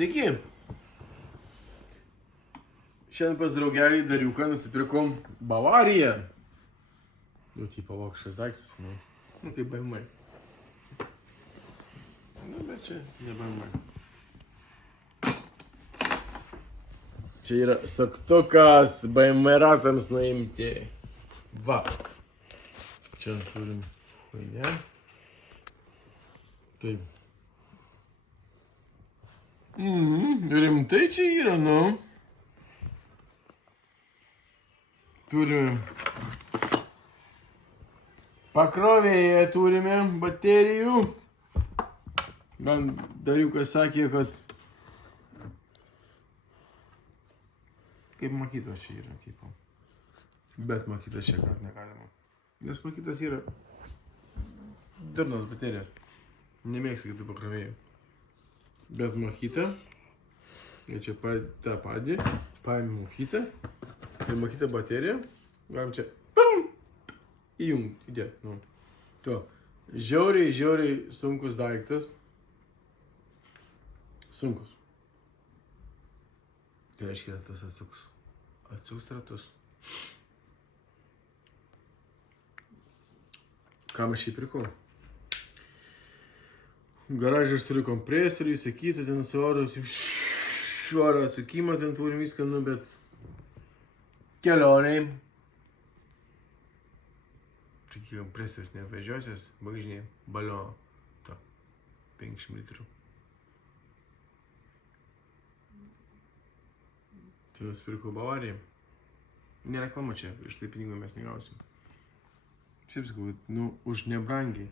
Sveiki! Šiandien pas draugelį Dariuką nusipirkom Bavariją. Nu, tipo, vokštas daiktas, nu kaip BMW. Nu, bet čia ne BMW. Čia yra saktukas BMW ratams nuimti. Va. Čia turim painę. Taip. Rimtai čia yra, nu. Turime pakrovėje, turime baterijų. Man Dariukas sakė, kad kaip makytas čia yra, tipo. Bet makytas čia kad negalima. Nes makytas yra durnos baterijos. Nemėgstu kitų pakrovėjų. Bet makyta. Ir čia tą padį. Paėmė makytą. Ir makytą bateriją. Galim čia įjungti, įdėti. Nu. Tuo. Žiauriai sunkus daiktas. Sunkus. Tai reiškia, tas atsuks. Atsuks ratus. Kam aš jį pirkau? Garažas turi kompresorių, įsakytų ten su oro atsakymą, ten turim viską, nu, bet kelioniai. Čia kompresorius neapvežiosias, bagažinėje, baliono, to, 50 litrų. Tai nusipirkau Bavariją. Nereklama čia, iš tai pinigų mes negausim. Šiaip sakau, nu, už nebrangiai.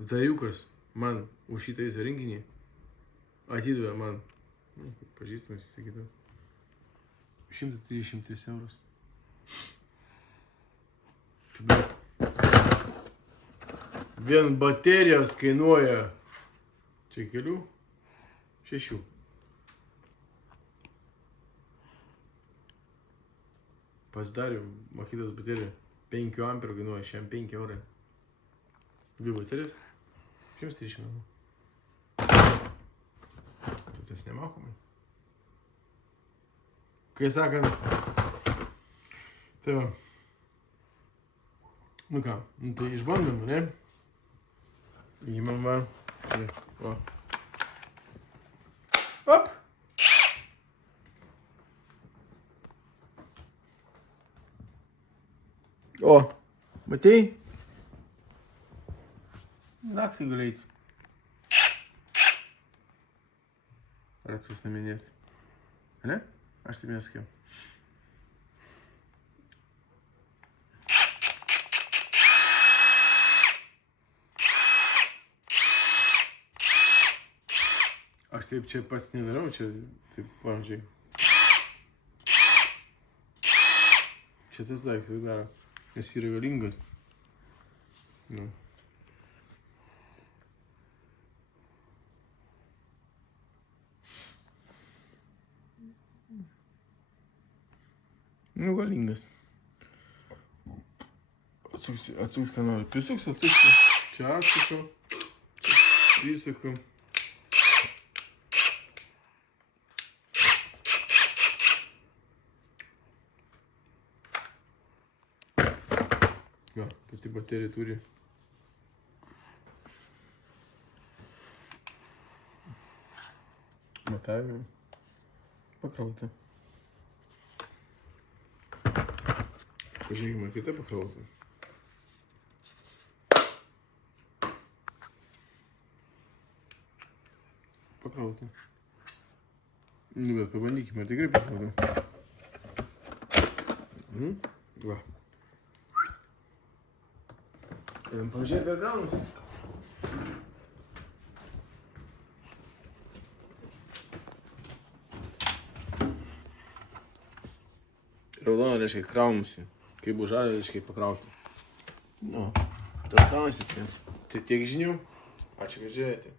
Dariukas man už šitą visą rinkinį atidavė man, nu, pažįstamas, sakytų, 133 eurus. Vien baterijos kainuoja čia kelių, 6. Pasidarėm makytas baterija, 5 amperų kainuoja, šiam 5 eurai. Dvi baterijos, 130 eurų. Tas nemokamai. Kai sakant, tai va. Nu ką, nu tai išbandom, ne? Įmam va. Va. Op! O, matei? Naktį gali eiti. Ratus neminėti. Ne? Aš taip nesakiau. Aš taip čia pats nedarau, čia taip vamžiai. Čia tas daiktas daro, nes yra galingas. Nu. Nu, galingas. Atsuks, ką nori. Prisuks, atsuksiu. Čia atsukiu. Prisukiu. Va, pati baterija turi. Matavimą. Pakrauta. Pažiūrėkime, kitą pakrautą. Pakrautą. Nu, bet pabandykime, ar tikrai pakrautą. Va. Einam pažiūrėti, ar gaunasi. Raudona reiškia, kad kraunasi. Kai bus žalia, reiškia pakrauti. Nu, to kraunasi. Tai tiek žinių. Ačiū, kad žiūrėjote.